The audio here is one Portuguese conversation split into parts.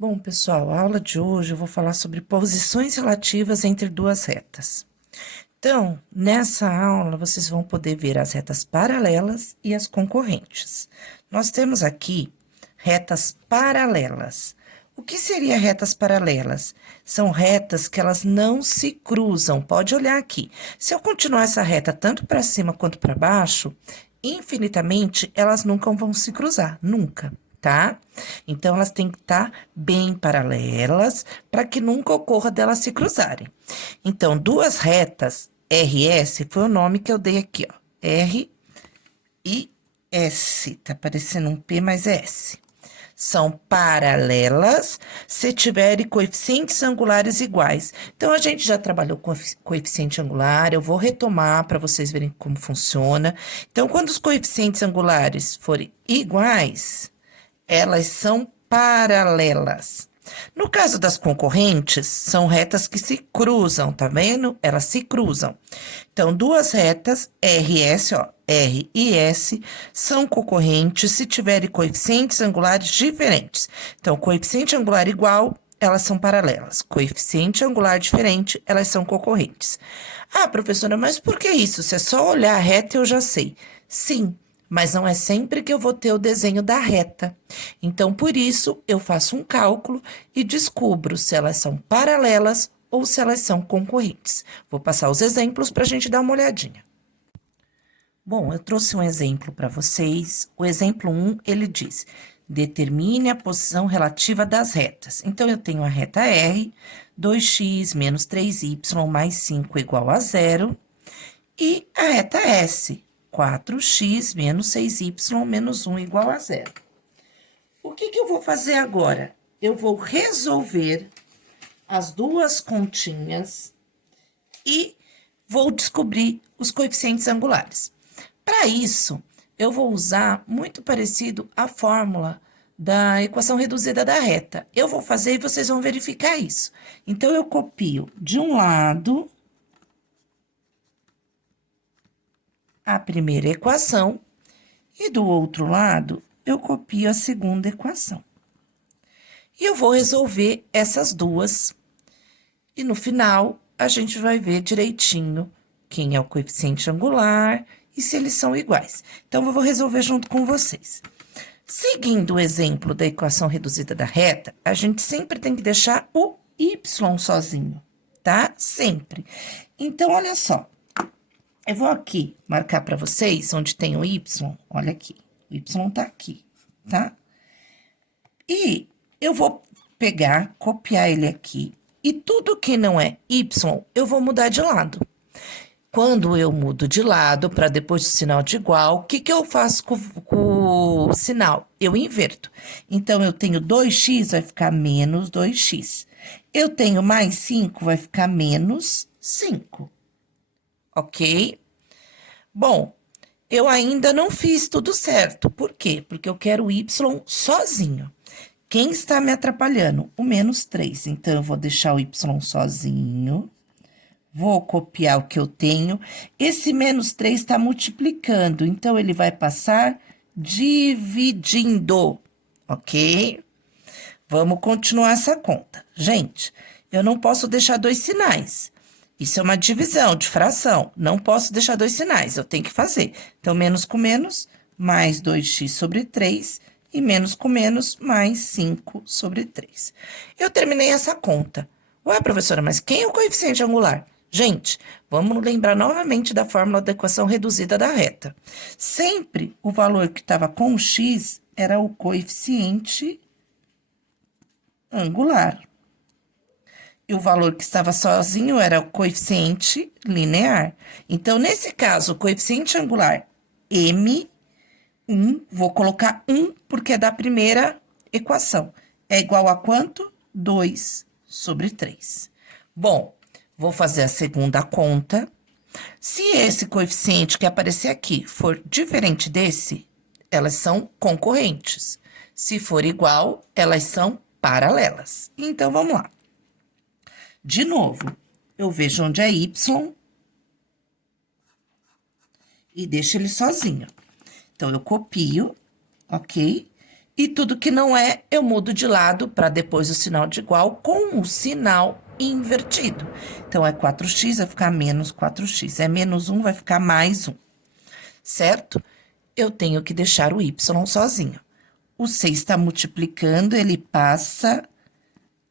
Bom, pessoal, a aula de hoje eu vou falar sobre posições relativas entre duas retas. Então, nessa aula, vocês vão poder ver as retas paralelas e as concorrentes. Nós temos aqui retas paralelas. O que seria retas paralelas? São retas que elas não se cruzam. Pode olhar aqui. Se eu continuar essa reta tanto para cima quanto para baixo, infinitamente elas nunca vão se cruzar, nunca, tá? Então, elas têm que estar bem paralelas para que nunca ocorra delas se cruzarem. Então, duas retas RS foi o nome que eu dei aqui, ó. R e S. Tá parecendo um P, mas é S. São paralelas se tiverem coeficientes angulares iguais. Então, a gente já trabalhou com coeficiente angular, eu vou retomar para vocês verem como funciona. Então, quando os coeficientes angulares forem iguais, elas são paralelas. No caso das concorrentes, são retas que se cruzam, tá vendo? Elas se cruzam. Então, duas retas, RS, ó, R e S, são concorrentes se tiverem coeficientes angulares diferentes. Então, coeficiente angular igual, elas são paralelas. Coeficiente angular diferente, elas são concorrentes. Ah, professora, mas por que isso? Se é só olhar a reta, eu já sei. Sim, mas não é sempre que eu vou ter o desenho da reta. Então, por isso, eu faço um cálculo e descubro se elas são paralelas ou se elas são concorrentes. Vou passar os exemplos para a gente dar uma olhadinha. Bom, eu trouxe um exemplo para vocês. O exemplo 1, ele diz: determine a posição relativa das retas. Então, eu tenho a reta R, 2x menos 3y mais 5 igual a zero, e a reta S, 4x menos 6y menos 1 igual a zero. O que eu vou fazer agora? Eu vou resolver as duas continhas e vou descobrir os coeficientes angulares. Para isso, eu vou usar muito parecido a fórmula da equação reduzida da reta. Eu vou fazer e vocês vão verificar isso. Então, eu copio de um lado a primeira equação e do outro lado eu copio a segunda equação. E eu vou resolver essas duas. E no final, a gente vai ver direitinho quem é o coeficiente angular e se eles são iguais. Então, eu vou resolver junto com vocês. Seguindo o exemplo da equação reduzida da reta, a gente sempre tem que deixar o y sozinho, tá? Sempre. Então, olha só. Eu vou aqui marcar para vocês onde tem o y, olha aqui. O y tá aqui, tá? E eu vou pegar, copiar ele aqui, e tudo que não é y, eu vou mudar de lado. Quando eu mudo de lado, para depois do sinal de igual, o que eu faço com o sinal? Eu inverto. Então, eu tenho 2x, vai ficar menos 2x. Eu tenho mais 5, vai ficar menos 5. Ok? Bom, eu ainda não fiz tudo certo. Por quê? Porque eu quero o y sozinho. Quem está me atrapalhando? O menos 3. Então, eu vou deixar o y sozinho. Vou copiar o que eu tenho. Esse menos 3 está multiplicando, então, ele vai passar dividindo, ok? Vamos continuar essa conta. Gente, eu não posso deixar dois sinais. Isso é uma divisão de fração. Não posso deixar dois sinais, eu tenho que fazer. Então, menos com menos, mais 2x sobre 3, e menos com menos, mais 5 sobre 3. Eu terminei essa conta. Ué, professora, mas quem é o coeficiente angular? Gente, vamos lembrar novamente da fórmula da equação reduzida da reta. Sempre o valor que estava com o x era o coeficiente angular. E o valor que estava sozinho era o coeficiente linear. Então, nesse caso, o coeficiente angular M1, vou colocar 1 porque é da primeira equação. É igual a quanto? 2 sobre 3. Bom, vou fazer a segunda conta. Se esse coeficiente que aparecer aqui for diferente desse, elas são concorrentes. Se for igual, elas são paralelas. Então, vamos lá. De novo, eu vejo onde é y e deixo ele sozinho. Então, eu copio, ok? E tudo que não é, eu mudo de lado para depois o sinal de igual com o sinal invertido. Então, é 4x, vai ficar menos 4x. É menos 1, vai ficar mais 1. Certo? Eu tenho que deixar o y sozinho. O 6 está multiplicando, ele passa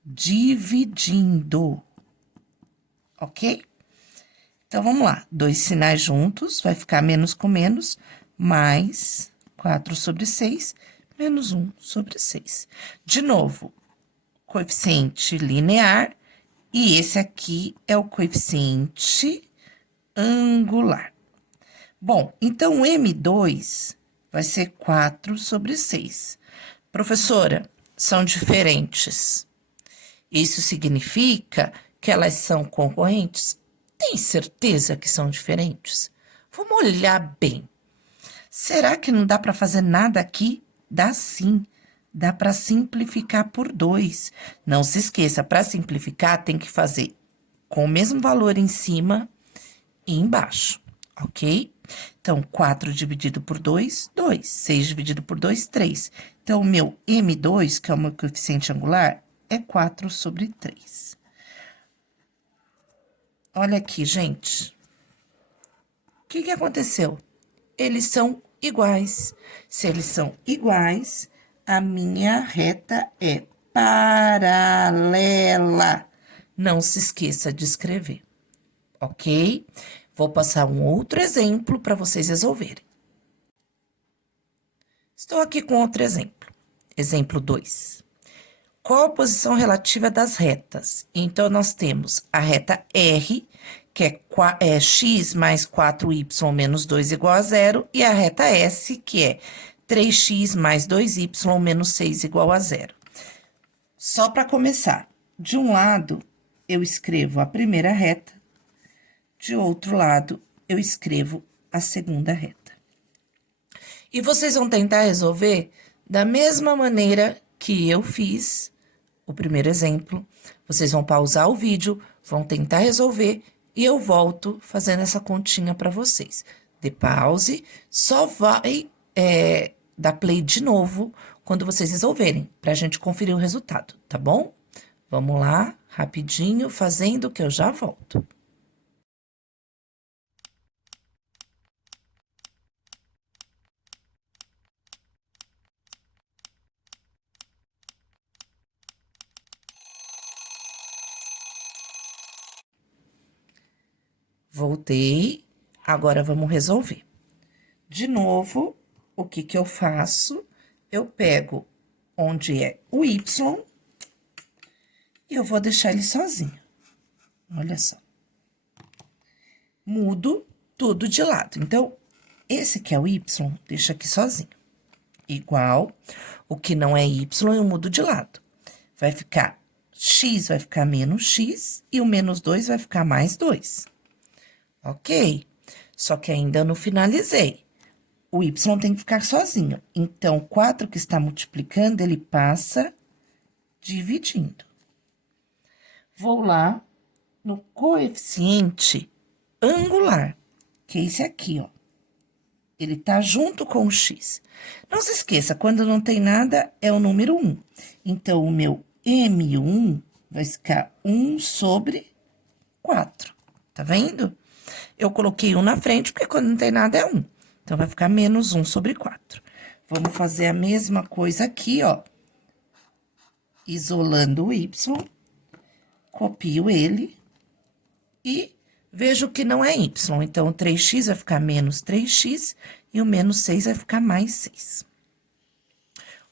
dividindo. Ok? Então, vamos lá. 2 sinais juntos, vai ficar menos com menos, mais 4/6, menos 1/6. De novo, coeficiente linear, e esse aqui é o coeficiente angular. Bom, então, o M2 vai ser 4/6. Professora, são diferentes. Isso significa que elas são concorrentes? Tem certeza que são diferentes? Vamos olhar bem. Será que não dá para fazer nada aqui? Dá sim. Dá para simplificar por 2. Não se esqueça, para simplificar tem que fazer com o mesmo valor em cima e embaixo, ok? Então, 4 dividido por 2, 2. 6 dividido por 2, 3. Então, o meu M2, que é o meu coeficiente angular, é 4/3. Olha aqui, gente. O que aconteceu? Eles são iguais. Se eles são iguais, a minha reta é paralela. Não se esqueça de escrever, ok? Vou passar um outro exemplo para vocês resolverem. Estou aqui com outro exemplo. Exemplo 2. Qual a posição relativa das retas? Então, nós temos a reta R, que é x mais 4y menos 2 igual a 0, e a reta S, que é 3x mais 2y menos 6 igual a 0. Só para começar, de um lado, eu escrevo a primeira reta, de outro lado, eu escrevo a segunda reta. E vocês vão tentar resolver da mesma maneira que eu fiz o primeiro exemplo. Vocês vão pausar o vídeo, vão tentar resolver e eu volto fazendo essa continha para vocês. Dê pause, só vai dar play de novo quando vocês resolverem, para a gente conferir o resultado, tá bom? Vamos lá, rapidinho, fazendo que eu já volto. Voltei, agora vamos resolver. De novo, o que eu faço? Eu pego onde é o y e eu vou deixar ele sozinho. Olha só. Mudo tudo de lado. Então, esse que é o y, deixa aqui sozinho. Igual, o que não é y, eu mudo de lado. Vai ficar x vai ficar menos x e o menos 2 vai ficar mais 2. Ok? Só que ainda não finalizei. O y tem que ficar sozinho. Então, 4 que está multiplicando, ele passa dividindo. Vou lá no coeficiente angular, que é esse aqui, ó. Ele tá junto com o x. Não se esqueça, quando não tem nada, é o número 1. Então, o meu M1 vai ficar 1/4. Tá vendo? Eu coloquei 1 na frente, porque quando não tem nada é 1. Então, vai ficar menos 1/4. Vamos fazer a mesma coisa aqui, ó. Isolando o y, copio ele e vejo que não é y. Então, o 3x vai ficar menos 3x e o menos 6 vai ficar mais 6.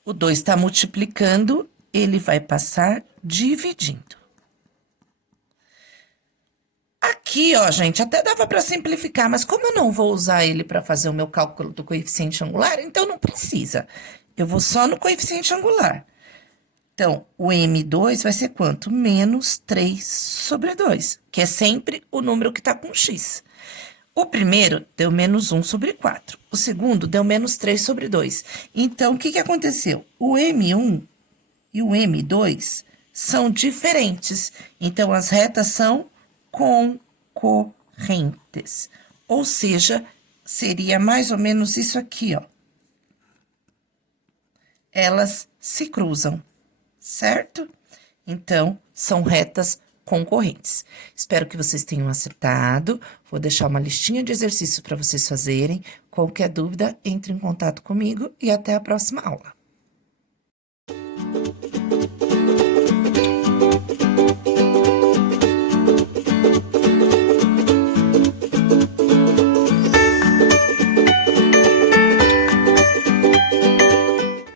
O 2 está multiplicando, ele vai passar dividindo. Aqui, ó, gente, até dava para simplificar, mas como eu não vou usar ele para fazer o meu cálculo do coeficiente angular, então não precisa. Eu vou só no coeficiente angular. Então, o M2 vai ser quanto? Menos 3/2, que é sempre o número que está com x. O primeiro deu menos 1/4. O segundo deu menos 3/2. Então, o que aconteceu? O M1 e o M2 são diferentes. Então, as retas são concorrentes. Ou seja, seria mais ou menos isso aqui, ó. elas se cruzam, certo? Então, são retas concorrentes. Espero que vocês tenham acertado. Vou deixar uma listinha de exercícios para vocês fazerem. Qualquer dúvida, entre em contato comigo e até a próxima aula.